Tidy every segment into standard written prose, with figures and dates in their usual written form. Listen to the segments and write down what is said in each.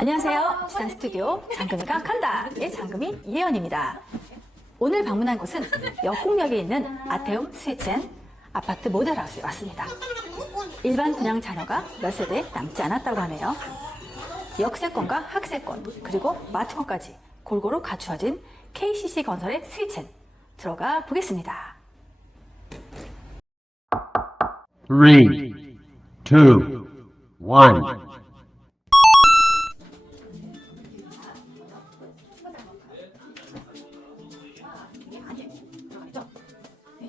안녕하세요. 지산 스튜디오 장금이가 간다의 장금이 이혜연입니다. 오늘 방문한 곳은 역곡역에 있는 아테움 스위첸 아파트 모델하우스에 왔습니다. 일반 분양 자녀가 몇 세대 남지 않았다고 하네요. 역세권과 학세권 그리고 마트권까지 골고루 갖추어진 KCC 건설의 스위첸 들어가 보겠습니다. 3, 2, 1.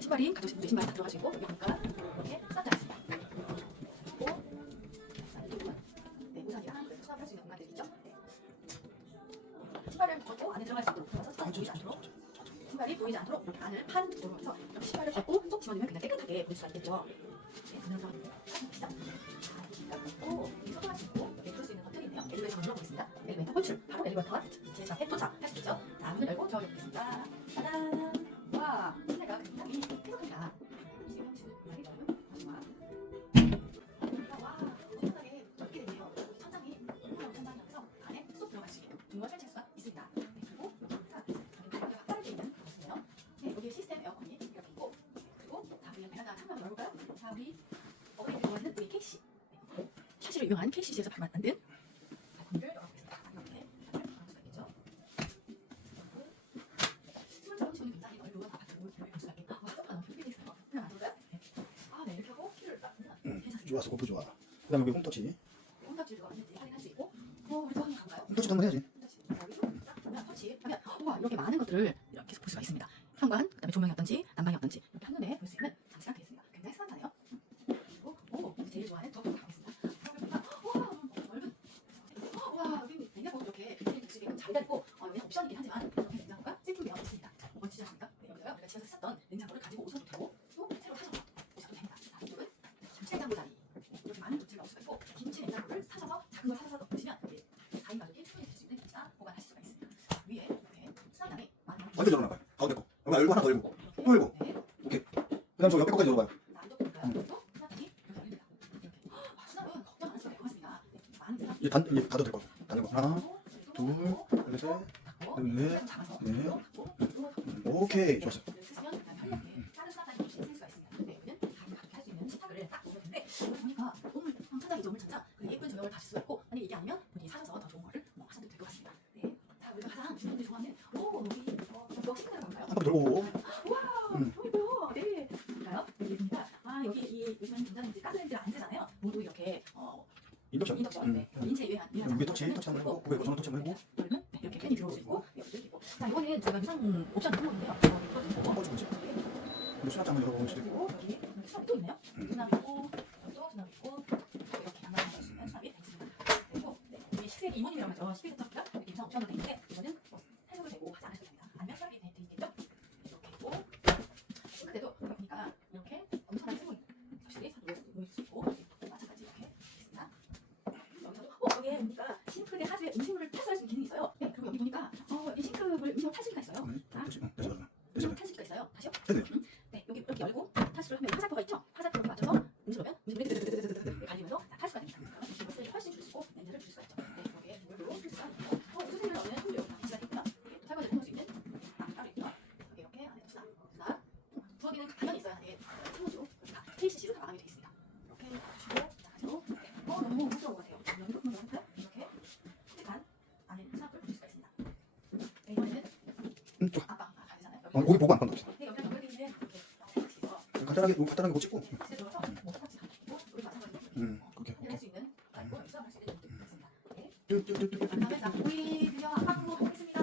신발이 가져오신 분들 신발 다 들어가시고 여기 보니까 이렇게 쌓여 있습니다. 그리고 우산이랑 수납할 수 있는 공간들이 있죠. 신발을 벗고 안에 들어갈 수 있도록 들어가서 신발이 보이지 않도록 이렇게 안을 판으로 해서 이렇게 신발을 벗고 쏙 집어넣으면 그냥 깨끗하게 볼 수가 있겠죠. 안으로 들어가면 보시죠. 벗고 소통할 수 있고 여기 풀 수 있는 버튼이 있네요. 엘리베이터 눌러보겠습니다. 엘리베이터 호출 바로 엘리베이터가 제 차 앞에 도착할 수 있죠. 자, 문을 열고 들어가겠습니다. 짜잔. 와, 실내가 굉장히 쾌적합니다. 와, 엄청나게 넓게 되네요. 천장이 너무너무 천장이라서 안에 쏙 들어갈 수 있게끔 중간 설치할 수가 있습니다. 그리고 여기가 확대되어 있는 곳이네요. 네, 여기 시스템 에어컨이 이렇게 있고, 그리고 자, 우리 베란다 창문을 열어볼까요? 자, 우리 어린이들 좋아하는 우리 KC, 샤시로 유명한 KCC에서 만든 발코니를 열어보겠습니다. 이렇게 나올 수가 있겠죠. 수납 공간이 굉장히 넓은 아파트를 볼 수가 있겠다. 와, 소파가 너무 넓게 있어요. 그냥 안 볼까요? 네. 아, 네, 이렇게 하고 키를 딱 보면 괜찮습니다. 좋았어, 고프 좋아. 그 다음에 여기 홈터치. 홈터치가 있는지 확인할 수 있고, 우리도 한번 가볼까요? 홈터치도 한번 해야지. 여기서 딱 보면 터치하면 우와, 이렇게 많은 것들을 이렇게 볼 수가 있습니다. 현관, 그다음에 조명이 어떤지, 난방이 어떤지 이렇게 한눈에 볼 수 있는 장치가 되어 있습니다. 굉장히 스마트하네요. 그리고 제일 좋아하는 더블 가겠습니다. 우와, 넓은. 와, 여기 냉장고 이렇게 볼수 있게끔 잘 되고, 여기는 옵션이긴 하지만 이렇게 냉장고가 세팅되어 있습니다. 멋지지 않습니까? 네, 여기다가 우리가 집에서 썼던 냉장고를 가지고 오셔도 되고, 또 새로 사셔서 오셔도 됩니다. 이쪽은 잠시 냉장고 자리. 이렇게 많은 조치를 넣을 수가 있고, 김치 냉장고를 사셔서 작은 걸 사셔서 넣으시면 4인 가족이 충분히 될 수 있는 김치나 보관하실 수가 있습니다. 위에 이렇게 수납장이 많은 완전 열어놔봐요. 가운데 거. 여기 열고 하나 더 열고. 또 열고. 오케이. 그 다음 저 옆에 거까지 열어봐요. 남도 볼까요? 또 수납장이 이렇게 열립니다. 이렇게. 와, 수납은 걱정 안 하셔도 될 것 같습니다. 많은 수납. 이제 이제 닫아도 될 거. 닫는 거. 하나, 둘, 셋, 넷, 넷. 오케이, 좋았어. 쓰시면 편리하게 다른 수납장이 쓸 수가 있습니다. 근데 여기는 다른 가족이 할 수 있는 식탁을 딱 놓으면 되는데, 보니까 오늘 천장이죠, 오늘 천장. 예쁜 조명을 다실 수가 있고, 만약 이게 아니면 본인이 사셔서 더 좋은 거를 하셔도 될 것 같습니다. 네. 자, 우리가 가장 주민들이 좋아하는 여기 역시 큰데가 볼까요? 한번 들고. 와, 너무 예뻐요. 네. 볼까요? 여기 보니까 여기 이 요즘은 전자레인지, 가스레인지를 안 쓰잖아요. 모두 이렇게 인덕션. 인덕션, 네. 인체 유해한 위에 터치 한번 해보고, 고개 고정 터치 한번 해보고. 네, 이렇게 팬이 들어올 수 있고, 여기도 있고. 자, 이거는 제가 유상 옵션 한 건데요. 이거 좋지. 근데 수납장을 열어보면 수도 있고. 여기 수납이 또 있네요. 수납이 있고, 여기도 수납이 있고, 이렇게 안마당에 수 있는 수납이 있습니다. 그리고 이 식세기 이모님이라고 하죠. 식세기 세척기가 이렇게 유상 옵션으로 되어 있는데, 이거는 해석을 되고 하지 않으셔도 됩니다. 안면 수납이 되어 있겠죠? 이렇게 있고, 싱크대도 보니까 이렇게 엄청난 스몰 접시들이 놓일 수 있고, 마찬가지 이렇게 있습니다. 여기서도 여기에 보니까 싱크대 하수에 음식물을 탈수할 수 있는 기능이 있어요. 네, 그리고 여기 보니까 이 싱크를 음식물 탈 수가 있어요. 자, 음식물 탈 수가 있어요. 다시요? 네, 여기 이렇게 열고 탈수를 하면 화살표가 있죠? 화살표를 맞춰서 음식을 넣으면 음식물이 드드드드드드드 갈리면서 탈수가 됩니다. 그러면 음식물을 훨씬 줄 수 있고 냄새를 줄 수가 있죠. 네, 여기에 물로 풀 수가 있고, 우주생을 넣는 통도 여기 위치가 있고요. 여기 설거지를 해놓을 수 있는 따로 있고요. 이렇게 안에 수납, 부엌에는 당연히 있어야 하는 창문으로 다 KCC로 다 마감이 되어 있습니다. 이렇게 주시고, 자, 가지고 너무 부드러운 것 같아요. 여기도 넣어볼까요? 이렇게 획득한 안에 수납을 줄 수가 있습니다. 네, 이번에는 안방 가야 되잖아요. 고기 보고 안 판다. 네, 여기가 연결되는데 이렇게 생각해서 간단하게 뭐 찍고. 들어서 뭐 똑같이 가지고 우리 마찬가지로 그렇게. 할 수 있는 그리고 수납할 수 있는 것들이 있습니다. 네. 뚜뚜뚜뚜. 그다음에 자, 우리 드디어 안방으로 가보겠습니다.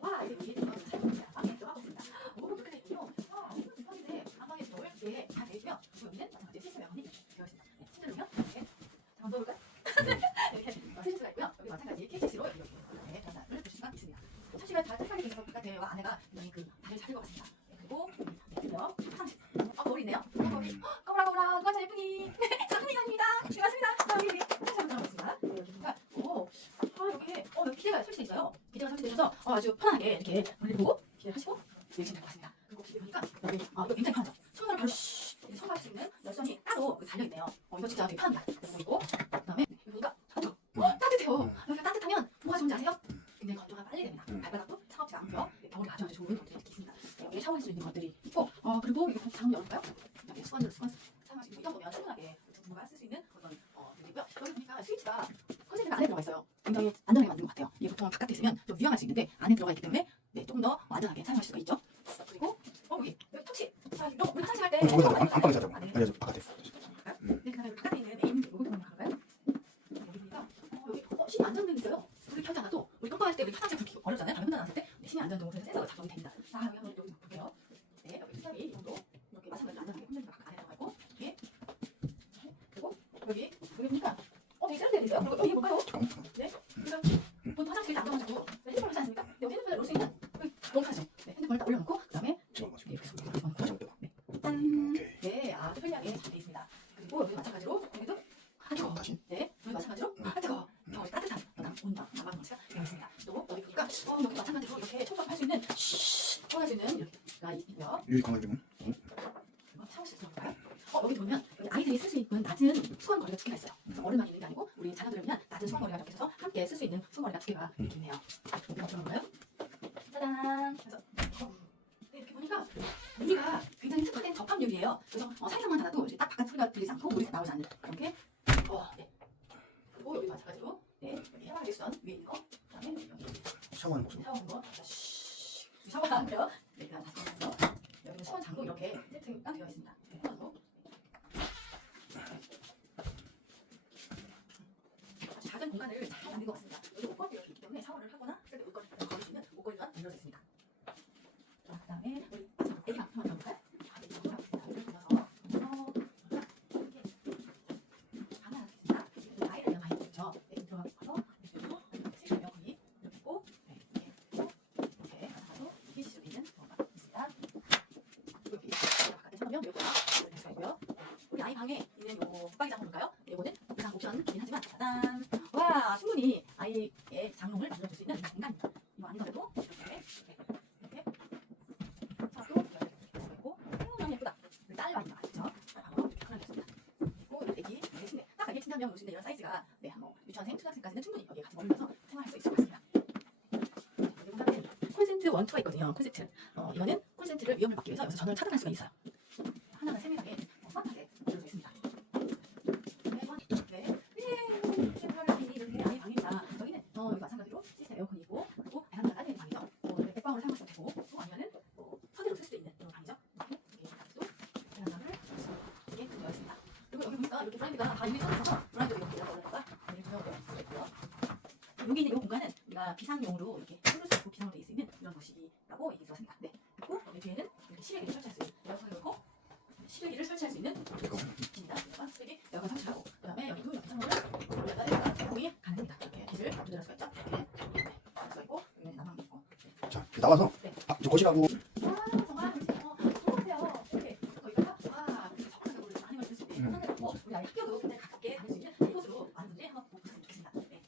와, 이제 우리 안방에 들어가고 있습니다. 너무 좋게 돼 있군요. 와, 너무 불편한데 안방에 넓게 다 돼 있고요. 그리고 여기는 마찬가지 시스템 에어컨이 되어 있습니다. 네, 시스템 넣으면 이렇게 잠깐 넣어볼까요? 이렇게 쓰실 수가 있고요. 여기 마찬가지 KCC로 이렇게 변화를 줄 수가 있습니다. 차시가 다 색깔이 돼서 바깥에와 안에가 굉장히 다리를 잡을 것 같습니다. 네, 그리고 드디어 화장실. 거울이 있네요. 거울이 거울아 누가 예쁘니? 장미가 아닙니다. 네, 맞습니다. 자, 여기 화장실 한번 들어가겠습니다. 네, 여기 보니까 여기 기대가 설치되어 있어요. 기대가 설치되어서 아주 편안하게 이렇게 볼일 보고 기대하시고 내리시면 될 것 같습니다. 그리고 기대 보니까 여기 이거 굉장히 편하죠. 손으로 바로 손가락 수 있는 열선이 따로 달려 있네요. 이거 진짜 되게 편합니다. 그리고 있고 그다음에 여기 보니까 따뜻해요. 여기가 따뜻하면 굉장히 건조가 빨리 됩니다. 발바닥도 차갑지 않고요. 네, 겨울에 아주 좋은 것들이 이렇게 있습니다. 네, 여기에 샤워할 수 있는 것들이 있고, 그리고 이거 장 열을까요? 여기 수건으로 사용할 수 있고, 이 정도면 충분하게 부부가 쓸 수 있는 그런 물이고요. 여기 보니까 스위치가 컨센트가 안에 들어가 있어요. 굉장히 안전하게 만든 것 같아요. 이게 보통 바깥에 있으면 좀 위험할 수 있는데 안에 들어가 있기 때문에 네, 조금 더 안전하게 사용할 수가 있죠. 그리고 여기 터치. 자, 이거 우리 화장실 갈 때 저기서 안방에서 하자고. 네. 아니 저 바깥에. 네, 그다음에 바깥에 있는 메인 요거 좀 볼까요? 여기 보니까 여기 신이 안전등 있어요. 불이 켜지 않아도 우리 깜빡할 때 우리 화장실 불 켜기 어렵잖아요. 담배 나왔을 때 신이 안전등으로 센서가 작동이 됩니다. 자, 여기 한번 여기 볼게요. 네, 여기 수납이 이 정도 이렇게 마찬가지로 안전하게 홈런이 안에 들어가 있고, 예. 그리고 여기 보니까 되게 세련되어 있어요. 그리고 여기 볼까요? 네, 그래서 보통 화장실 때 앉아가지고 핸드폰을 하지 않습니까? 근데 여기 핸드폰을 놓을 수 있는 여기 너무 편하죠. 네, 핸드폰을 딱 올려놓고 그다음에 집어가지고. 이렇게 집어넣고 다시 한번 빼봐. 짠. 오케이. 네, 아주 편리하게 잘 되어 있습니다. 그리고 여기 마찬가지로 여기도 뜨거워. 다시. 네, 여기 마찬가지로 뜨거워. 겨울 따뜻한 온도 난방 장치가 되어 있습니다. 또 여기 보니까 여기 마찬가지로 이렇게 청소할 수 있는 청소할 수 있는 이렇게가 있고요. 유리 광활용. 그리고 샤워실 들어볼까요? 여기 보면 여기 아이들이 쓸 수 있는 낮은 수건 거리가 두 개가 있어요. 그래서 어른만 있는 게 아니고 우리 자녀들을 위한 낮은 수건 거리가 이렇게 있어서 함께 쓸 수 있는 수건 거리가 두 개가 이렇게 있네요. 여기가 들어볼까요? 짜잔. 그래서 네, 이렇게 보니까 유리가 굉장히 특화된 접합 유리예요. 그래서 살짝만 닫아도 이제 딱 바깥 소리가 들리지 않고 물이 나오지 않는 그런 게. 네. 그리고 여기 마찬가지로 네, 여기 해바라기 수전 위에 있는 거, 그다음에 여기 샤워하는 모습. 샤워하는 거, 샤워하고요. 네, 그다음 다시 나서 여기는 수건장도 이렇게 세트가 되어 있습니다. 네, 하나로. 아주 작은 공간을 잘 만든 것 같습니다. 여기 옷걸이가 이렇게 있기 때문에 샤워를 하거나 쓸 때 옷걸이를 걸을 수 있는 옷걸이가 만들어져 있습니다. 자, 그다음에 우리 애기 방편 볼까요? 애기 방편 여기를 돌려서 이렇게 방을 하겠습니다. 아이를 위한 방이 있죠. 네, 들어가서 이쪽으로 에어컨이 이렇게 있고, 네, 이렇게 가서 PC 쪽에 있는 뭐가 있습니다. 그리고 여기 바깥에 쳐놓으면 요거 될 수가 있고요. 우리 아이 방에 있는 요 붙박이장 볼까요? 이거는 이상 옵션이긴 하지만 짜잔! 와, 충분히 아이의 장롱을 만들어줄 수 있는 공간입니다. 이거 아니더라도 이렇게 차도 이렇게 할 수가 있고, 너무 예쁘다. 딸 방이 나왔죠. 방으로 이렇게 편하게 했습니다. 그리고 애기 침대, 딱 애기 침대 한 명 놓으시는데 이런 사이즈가 네, 뭐 유치원생, 초등학생까지는 충분히 여기에 같이 머물면서 생활할 수 있을 것 같습니다. 그리고 콘센트 원투가 있거든요. 콘센트. 이거는 콘센트를 위험을 막기 위해서 여기서 전원을 차단할 수가 있어요. 하나는 세밀하게 스마트하게 만들어져 있습니다. 이렇게 아이 방입니다. 여기는 여기 마찬가지로 시스템 에어컨이 있고, 그리고 베란다가 깔려 있는 방이죠. 백방으로 사용하셔도 되고, 또 아니면은 서재로 쓸 수도 있는 그런 방이죠. 이렇게 베란다를 이렇게 되어 있습니다. 그리고 여기 보니까 이렇게 브라인드가 다 이미 써져서 브라인드도 이렇게 열어놓다가 문을 조명되어 있고요. 여기 있는 이 공간은 우리가 비상용으로 이렇게 뚫을 수 있고 비상으로 되어 있는 이런 곳이라고 얘기 들었습니다. 네. 그리고 여기 뒤에는 이렇게 실외기를 설치할 수 있는 에어컨을 놓고 실외기를 설치할 수 있는 곳입니다. 실외기 에어컨 설치하고, 그다음에 여기도 이렇게 창문을 올려다 내려다 사용이 가능합니다. 이렇게 빛을 조절할 수가 있죠. 이렇게 할 수가 있고, 여기는 난방도 있고. 자 나와서 네. 저 거실하고. 정말 좋은데요. 이렇게 거기다가 석가락으로 많이 걸릴 수 있는 상태로 우리 아이 학교도 굉장히 가깝게 다닐 수 있는 이곳으로 많은 분들이 한번 보셨으면 좋겠습니다. 네.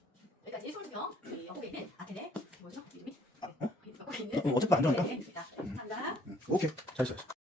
여기까지 서울특형 우리 영국에 있는 아테네 뭐죠? 이름이? 네. 거기 있는 어쨌든 안 좋아요. 네, 있습니다. 감사합니다. 오케이 잘했어요.